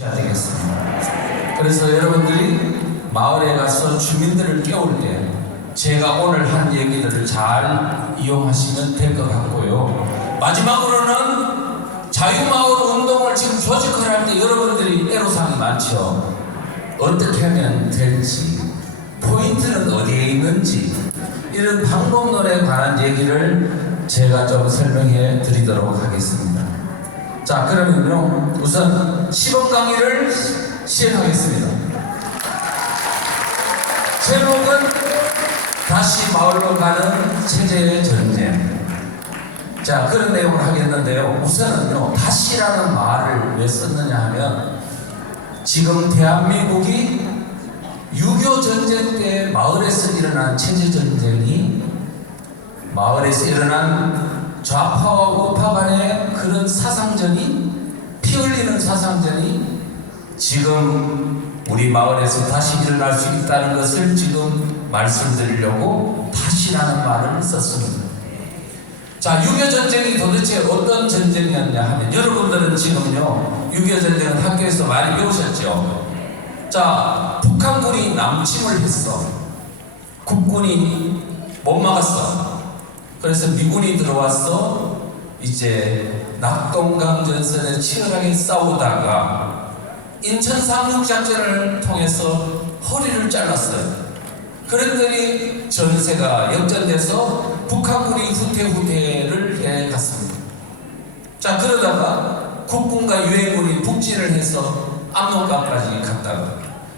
해야 되겠습니다. 그래서 여러분들이 마을에 가서 주민들을 깨울 때 제가 오늘 한 얘기들을 잘 이용하시면 될 것 같고요. 마지막으로는 자유마을 운동을 지금 조직을 할 때 여러분들이 애로사항이 많죠. 어떻게 하면 될지, 포인트는 어디에 있는지, 이런 방법론에 관한 얘기를 제가 좀 설명해 드리도록 하겠습니다. 자, 그러면요, 우선 시범 강의를 시행하겠습니다. 제목은 다시 마을로 가는 체제의 전쟁. 자, 그런 내용을 하겠는데요. 우선은요, 다시라는 말을 왜 썼느냐 하면, 지금 대한민국이 6.25 전쟁 때 마을에서 일어난 체제 전쟁이, 마을에서 일어난 좌파와 우파 간의 그런 사상전이, 피 흘리는 사상전이 지금 우리 마을에서 다시 일어날 수 있다는 것을 지금 말씀드리려고 다시라는 말을 썼습니다. 자, 6.25 전쟁이 도대체 어떤 전쟁이었냐 하면, 여러분들은 지금요 6.25 전쟁은 학교에서 많이 배우셨죠. 자, 북한군이 남침을 했어. 국군이 못 막았어. 그래서 미군이 들어와서 이제 낙동강 전선에 치열하게 싸우다가 인천 상륙작전을 통해서 허리를 잘랐어요. 그랬더니 전세가 역전돼서 북한군이 후퇴를 해갔습니다. 자, 그러다가 국군과 유엔군이 북진을 해서 압록강까지 갔다가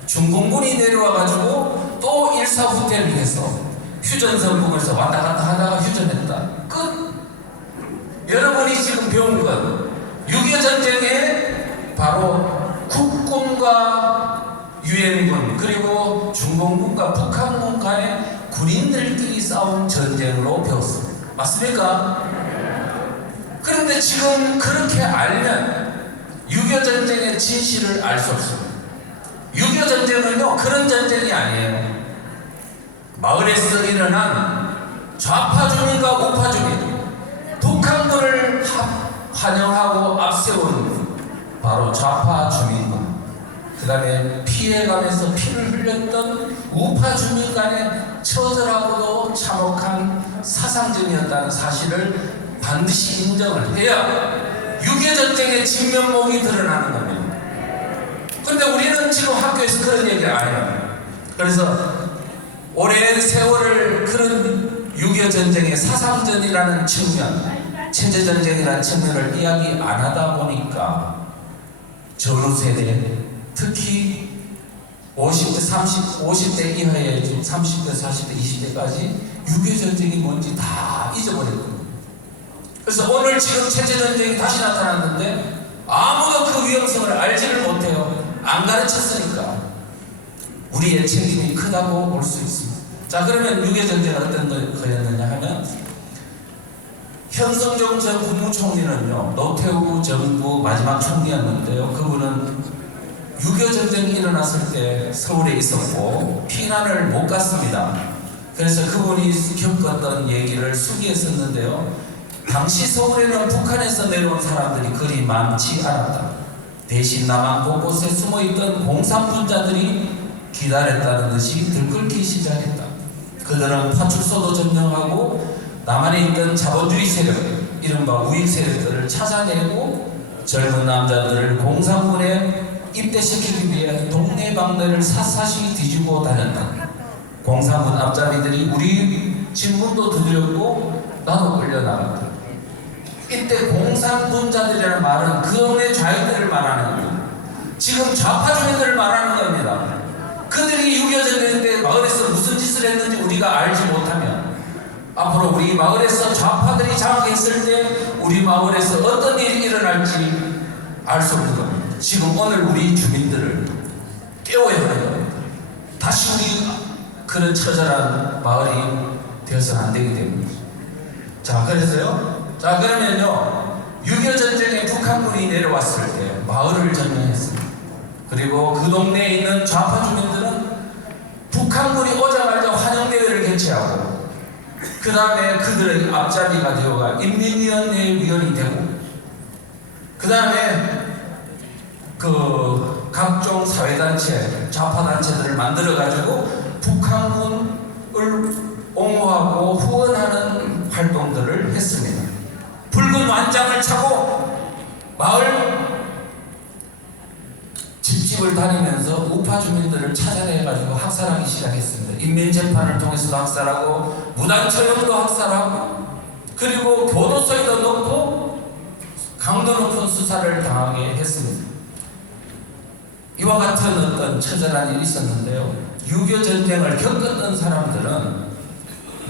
중공군이 내려와가지고 또 일사후퇴를 해서 휴전선봉에서 왔다 갔다 하다가 휴전했다. 끝! 여러분이 지금 배운 건 6.25 전쟁에 바로 국군과 유엔군 그리고 중공군과 북한군 간의 군인들끼리 싸운 전쟁으로 배웠습니다. 맞습니까? 그런데 지금 그렇게 알면 6.25 전쟁의 진실을 알 수 없습니다. 6.25 전쟁은요, 그런 전쟁이 아니에요. 마을에서 일어난 좌파 주민과 우파 주민, 북한군을 환영하고 앞세운 바로 좌파 주민과 그 다음에 피해가면서 피를 흘렸던 우파 주민 간의 처절하고도 참혹한 사상전이었다는 사실을 반드시 인정을 해야 6.25 전쟁의 진면목이 드러나는 겁니다. 그런데 우리는 지금 학교에서 그런 얘기를 안 해요. 그래서 오랜 세월을 그런 6.25 전쟁의 사상전이라는 측면, 체제전쟁이라는 측면을 이야기 안 하다 보니까 전후 세대, 특히 50대 이하의 30대, 40대, 20대까지 6.25 전쟁이 뭔지 다 잊어버렸거든요. 그래서 오늘 지금 체제전쟁이 다시 나타났는데 아무도 그 위험성을 알지를 못해요. 안 가르쳤으니까. 우리의 책임이 크다고 볼 수 있습니다. 자, 그러면 6.25 전쟁은 어떤 거였느냐 하면, 현성종 전 국무총리는요, 노태우 정부 마지막 총리였는데요, 그분은 6.25 전쟁이 일어났을 때 서울에 있었고 피난을 못 갔습니다. 그래서 그분이 겪었던 얘기를 수기에 썼는데요, 당시 서울에는 북한에서 내려온 사람들이 그리 많지 않았다. 대신 남한 곳곳에 숨어있던 공산분자들이 기다렸다는 듯이 들끓기 시작했다. 그들은 파출소도 점령하고 남한에 있던 자본주의 세력, 이른바 우익 세력들을 찾아내고 젊은 남자들을 공산군에 입대시키기 위해 동네방네를 샅샅이 뒤지고 다녔다. 공산군 앞잡이들이 우리 집 문도 두드렸고 나도 끌려나갔다. 이때 공산분자들이라는 말은 그 동네 좌익들을 말하는 겁니다. 지금 좌파 주민들을 말하는 겁니다. 그들이 6.25 전쟁 때 마을에서 무슨 짓을 했는지 우리가 알지 못하면 앞으로 우리 마을에서 좌파들이 장악했을 때 우리 마을에서 어떤 일이 일어날지 알 수 없는 겁니다. 지금 오늘 우리 주민들을 깨워야 하는 겁니다. 다시 우리 그런 처절한 마을이 되어서는 안 되기 때문이죠. 자, 그래서요. 자, 그러면요, 6.25 전쟁에 북한군이 내려왔을 때 마을을 점령했습니다. 그리고 그 동네에 있는 좌파 주민들은 북한군이 오자마자 환영대회를 개최하고 그 다음에 그들의 앞자리가 되어가 인민위원회 위원이 되고 그 다음에 그 각종 사회단체, 좌파단체들을 만들어가지고 북한군을 옹호하고 후원하는 활동들을 했습니다. 붉은 완장을 차고 마을 집집을 다니면서 우파 주민들을 찾아내가지고 학살하기 시작했습니다. 인민재판을 통해서도 학살하고 무단처형도 학살하고 그리고 교도소에도 넣고 강도 높은 수사를 당하게 했습니다. 이와 같은 어떤 처절한 일이 있었는데요. 6.25 전쟁을 겪었던 사람들은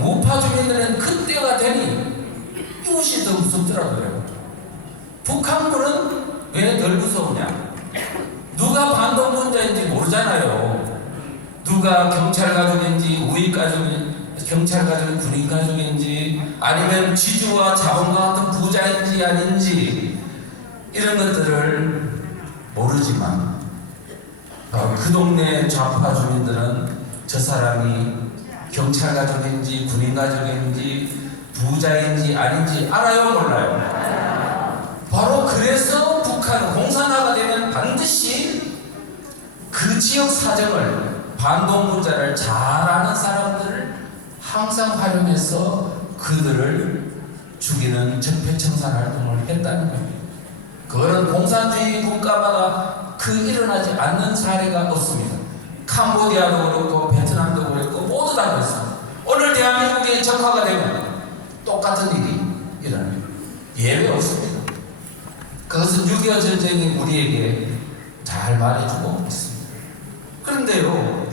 우파 주민들은 그때가 되니 이것이 더 무섭더라고요. 북한군은 왜 덜 무서우냐? 누가 반동군자인지 모르잖아요. 누가 경찰 가족인지 우익 가족인지 경찰 가족, 군인 가족인지 아니면 지주와 자본가 같은 부자인지 아닌지 이런 것들을 모르지만 그 동네 좌파 주민들은 저 사람이 경찰 가족인지 군인 가족인지 부자인지 아닌지 알아요, 몰라요? 바로 그래서 북한 공산화가 되면 반드시 그 지역 사정을 반동군자를 잘 아는 사람들을 항상 활용해서 그들을 죽이는 적폐청산 활동을 했다는 겁니다. 그거는 공산주의 국가마다 일어나지 않는 사례가 없습니다. 캄보디아도 그렇고 베트남도 그렇고 모두 다 그렇습니다. 오늘 대한민국이 적화가 되면 똑같은 일이 일어납니다. 예외 없습니다. 그것은 6.25 전쟁이 우리에게 잘 말해주고 있습니다. 그런데요,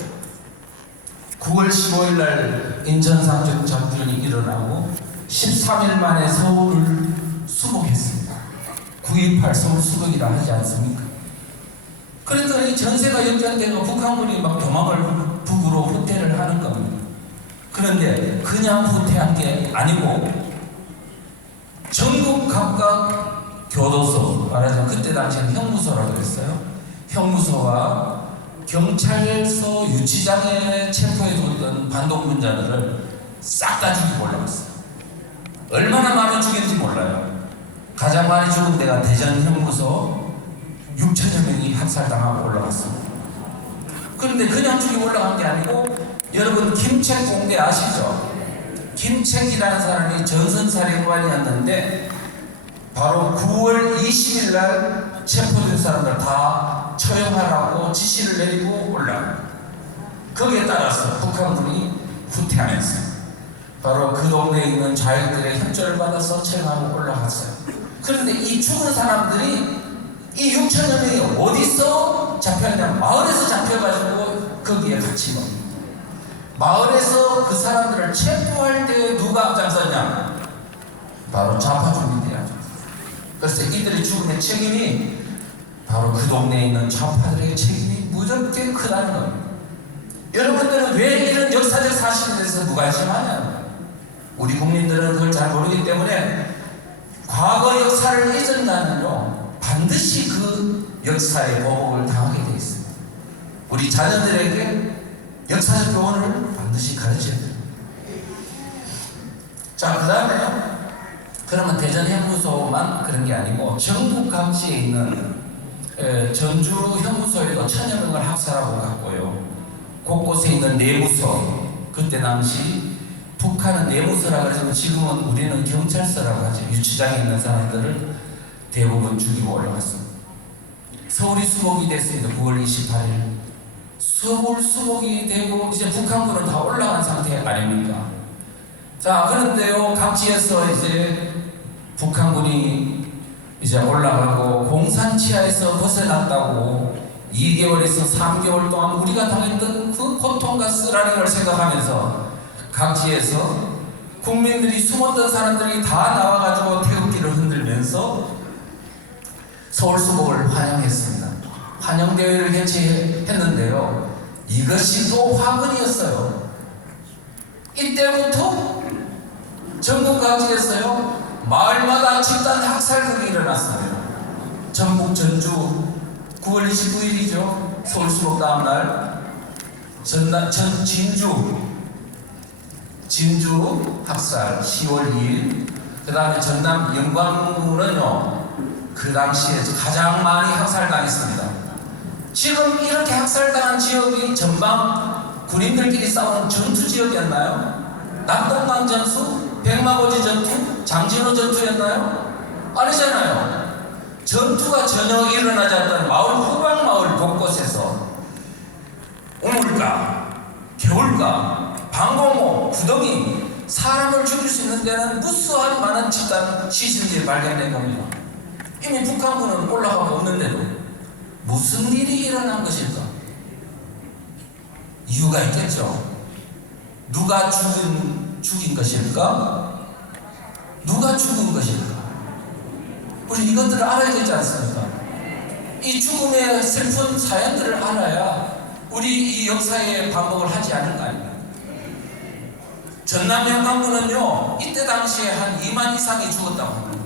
9월 15일 날 인천 상륙 작전이 일어나고 13일 만에 서울을 수복했습니다. 9.28 서울 수복이라 하지 않습니까? 그랬더니 전세가 역전되고 북한군이 막 도망을 북으로 후퇴를 하는 겁니다. 그런데 그냥 후퇴한 게 아니고 전국 각각 교도소, 말하자면 그때 당시에는 형무소라고 했어요. 형무소와 경찰서 유치장에 체포해뒀던 반동군자들을 싹 다 죽이고 올라갔어요. 얼마나 많이 죽였는지 몰라요. 가장 많이 죽은 데가 대전 형무소 6천여 명이 학살당하고 올라갔습니다. 그런데 그냥 죽이고 올라간 게 아니고 여러분 김책 공대 아시죠? 김책이라는 사람이 전선사령관이었는데 바로 9월 20일 날 체포된 사람들 다 처형하라고 지시를 내리고 올라갑니다. 거기에 따라서 북한군이 후퇴하면서 바로 그 동네에 있는 자유들의 협조를 받아서 처형하고 올라갔어요. 그런데 이 죽은 사람들이 이 6천여 명이 어디서 잡혔냐면 마을에서 잡혀가지고 거기에 갇힌 겁니다. 마을에서 그 사람들을 체포할 때 누가 앞장섰냐? 바로 좌파 주민들이 앞장섰어요. 그래서 이들의 죽음의 책임이 바로 그 동네에 있는 좌파들의 책임이 무섭게 크다는 겁니다. 여러분들은 왜 이런 역사적 사실에 대해서 무관심하냐? 우리 국민들은 그걸 잘 모르기 때문에 과거 역사를 잊은다면요 반드시 그 역사의 보복을 당하게 되어 있습니다. 우리 자녀들에게 역사적 교훈을 반드시 가르쳐야 됩니다. 자, 그 다음에요. 그러면 대전 형무소만 그런 게 아니고 전국 각지에 있는 전주 형무소에도 1000여 명을 학살하고 갔고요. 곳곳에 있는 내무소, 그때 당시 북한은 내무소라고 해서 지금은 우리는 경찰서라고 하죠. 유치장에 있는 사람들을 대부분 죽이고 올라갔습니다. 서울이 수복이 됐습니다. 9월 28일. 서울 수복이 되고 이제 북한군은 다 올라간 상태 아닙니까? 자, 그런데요, 각지에서 이제 북한군이 이제 올라가고 공산치하에서 벗어났다고 2개월에서 3개월 동안 우리가 당했던 그 고통과 쓰라림을 생각하면서 각지에서 국민들이 숨었던 사람들이 다 나와가지고 태극기를 흔들면서 서울 수복을 환영했습니다. 환영대회를 개최했는데요. 이것이 또 화근이었어요. 이때부터 전국 각지에서요 마을마다 집단 학살극이 일어났습니다. 전북 전주 9월 29일이죠. 서울수복 다음날 진주 학살 10월 2일. 그 다음에 전남 영광군은요 그 당시에 가장 많이 학살당했습니다. 지금 이렇게 학살당한 지역이 전방 군인들끼리 싸우는 전투 지역이었나요? 낙동강 전투? 백마고지 전투? 장진호 전투였나요? 아니잖아요. 전투가 전혀 일어나지 않던 마을 후방 마을 곳곳에서 우물가, 겨울가, 방공호, 구덩이, 사람을 죽일 수 있는 데는 무수한 많은 집단 시신들이 발견된 겁니다. 이미 북한군은 올라가고 없는데도 무슨 일이 일어난 것일까? 이유가 있겠죠. 누가 죽인 것일까? 누가 죽은 것일까? 우리 이것들을 알아야 되지 않습니까? 이 죽음의 슬픈 사연들을 알아야 우리 이 역사에 반복을 하지 않을까요? 전남 영광군은요, 이때 당시에 한 2만 이상이 죽었다고 합니다.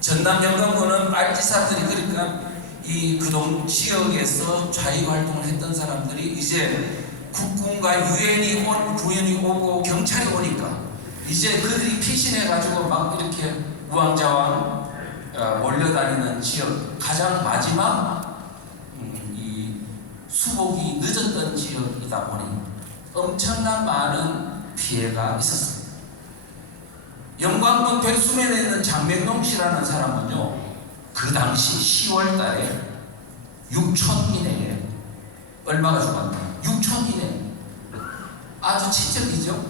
전남 영광군은 빨치산들이, 그러니까 이 그동 지역에서 좌익 활동을 했던 사람들이 이제 국군과 유엔이 구현이 오고 경찰이 오니까 이제 그들이 피신해가지고 막 이렇게 우왕좌왕 몰려다니는 지역, 가장 마지막 이 수복이 늦었던 지역이다 보니 엄청난 많은 피해가 있었습니다. 영광군 백수면에 있는 장명동 씨라는 사람은요, 그 당시 10월 달에 6천 이내에 얼마가 죽었나? 6천 이내. 아주 치적이죠?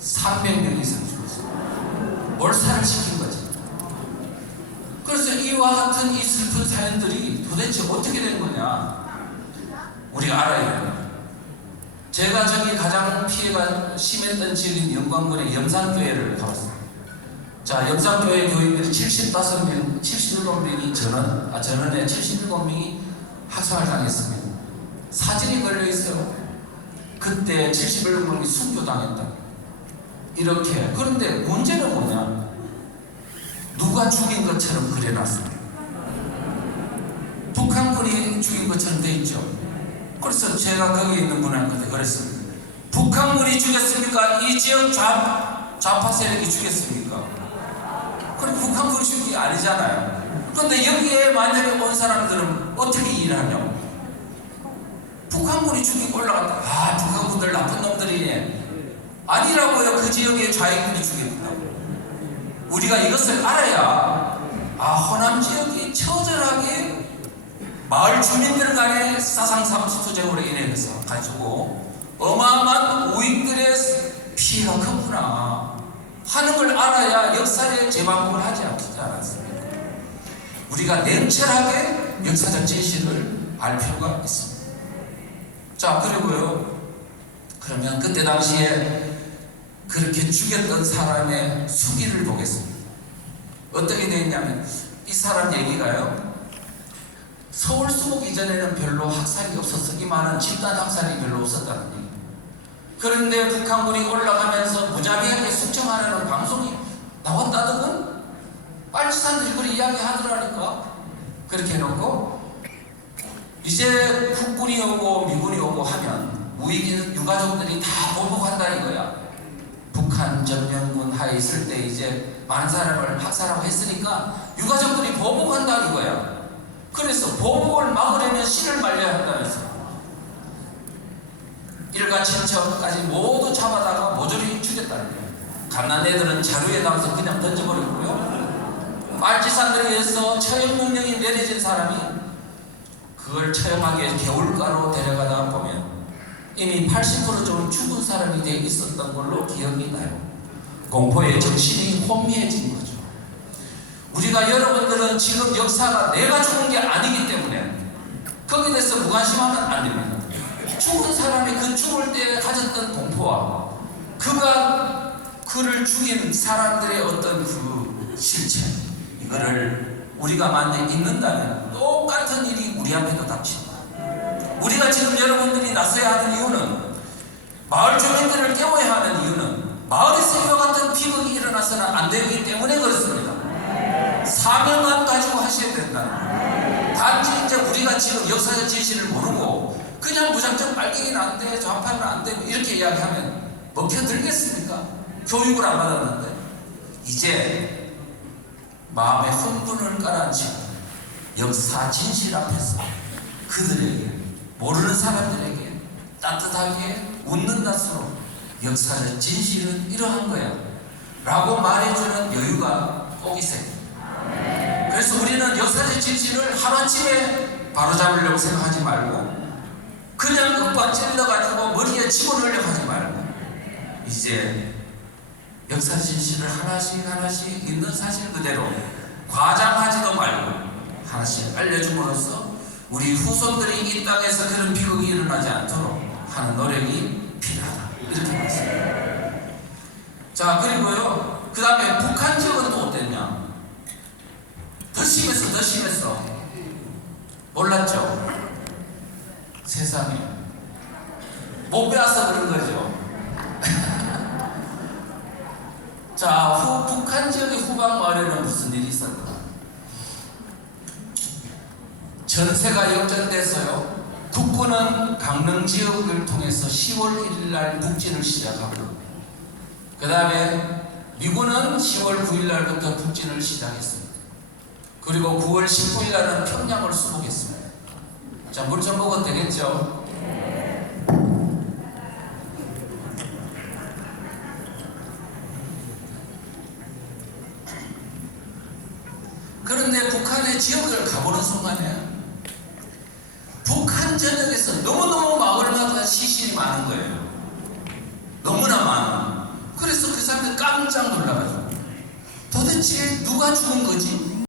300명 이상 죽었어요. 몰살을 시킨 거지. 그래서 이와 같은 이 슬픈 사연들이 도대체 어떻게 된 거냐? 우리가 알아야 돼요. 제가 저기 가장 피해가 심했던 지역인 영광군의 염산교회를 가봤습니다. 자, 염산교회 교인들이 75명, 77명이 전원에 77명이 학살을 당했습니다. 사진이 걸려 있어요. 그때 77명이 순교당했다. 이렇게. 그런데 문제는 뭐냐? 누가 죽인 것처럼 그려놨습니다. 북한군이 죽인 것처럼 돼 있죠. 그래서 제가 거기 있는 분한테 그랬습니다. 북한군이 죽였습니까? 이 지역 좌파 세력이 죽였습니까? 그럼 북한군이 죽인 게 아니잖아요. 그런데 여기에 만약에 온 사람들은 어떻게 일하냐? 북한군이 죽이고 올라갔다. 아, 북한군들 나쁜 놈들이네. 아니라고요. 그 지역의 좌익들이 죽였다고. 우리가 이것을 알아야, 아, 호남 지역이 처절하게 마을 주민들 간의 사상삼수투쟁으로 인해서 가지고 어마어마한 우익들의 피해가 컸구나 하는 걸 알아야 역사의 재반복을 하지 않았습니까? 우리가 냉철하게 역사적 진실을 알 필요가 있습니다. 자, 그리고요, 그러면 그때 당시에 그렇게 죽였던 사람의 수기를 보겠습니다. 어떻게 되었냐면, 이 사람 얘기가요, 서울 수복 이전에는 별로 학살이 없었어. 이만한 집단 학살이 별로 없었다는 얘기. 그런데 북한군이 올라가면서 무자비하게 숙청하려는 방송이 나왔다더군. 빨치산들이 그렇게 이야기하더라니까. 그렇게 해놓고 이제 국군이 오고 미군이 오고 하면 우익 유가족들이 다 보복한다 이거야. 북한 전면군 하에 있을 때 이제 많은 사람을 학살하고 했으니까 유가족들이 보복한다 이거야. 그래서 보복을 막으려면 신을 말려야 한다면서 일가 친척까지 모두 잡아다가 모조리 죽였다는 거예요. 갓난애들은 자루에 담아서 그냥 던져버렸고요. 빨치산들에 의해서 처형 명령이 내려진 사람이 그걸 처형하기 위해 겨울가로 데려가다 보면 이미 80% 정도 죽은 사람이 돼 있었던 걸로 기억이 나요. 공포의 정신이 혼미해진 거죠. 우리가 여러분들은 지금 역사가 내가 죽은 게 아니기 때문에 거기에 대해서 무관심하면 안 됩니다. 죽은 사람이 그 죽을 때 가졌던 공포와 그를 죽인 사람들의 어떤 그 실체, 이거를 우리가 만약에 잊는다면 똑같은 일이 우리 앞에도 닥친다. 우리가 지금 여러분들이 나서야 하는 이유는, 마을 주민들을 깨워야 하는 이유는 마을에서 이와 같은 비극이 일어나서는 안 되기 때문에 그렇습니다. 사명감 가지고 하셔야 된다. 단지 이제 우리가 지금 역사적 진실을 모르고 그냥 무작정 빨갱이는 안 돼, 좌파는 안 돼, 이렇게 이야기하면 먹혀들겠습니까? 교육을 안 받았는데. 이제 마음에 흥분을 가라앉히고 역사 진실 앞에서 그들에게, 모르는 사람들에게 따뜻하게 웃는 낯으로 역사의 진실은 이러한 거야 라고 말해주는 여유가 꼭 있어요. 그래서 우리는 역사의 진실을 하루아침에 바로잡으려고 생각하지 말고 그냥 윽박 찔러가지고 머리에 집어넣으려고 하지 말고 이제 역사 진실을 하나씩 하나씩 있는 사실 그대로 과장하지도 말고 하나씩 알려줌으로써 우리 후손들이 이 땅에서 그런 비극이 일어나지 않도록 하는 노력이 필요하다, 이렇게 말씀합니다. 자, 그리고요, 그 다음에 북한 지역은 또 어땠냐? 더 심했어. 몰랐죠? 세상에 못 배워서 그런 거죠. 자, 북한 지역의 후방 마을에는 무슨 일이 있었나? 전세가 역전돼서요, 국군은 강릉 지역을 통해서 10월 1일 날 북진을 시작하고, 그 다음에 미군은 10월 9일 날부터 북진을 시작했습니다. 그리고 9월 19일 날은 평양을 수복했습니다. 자, 물 좀 먹어도 되겠죠? 그런데 북한의 지역을 가보는 순간에 북한 전역에서 너무너무 마을마다 시신이 많은 거예요. 너무나 많아. 그래서 그 사람들 깜짝 놀라가지고 도대체 누가 죽은 거지?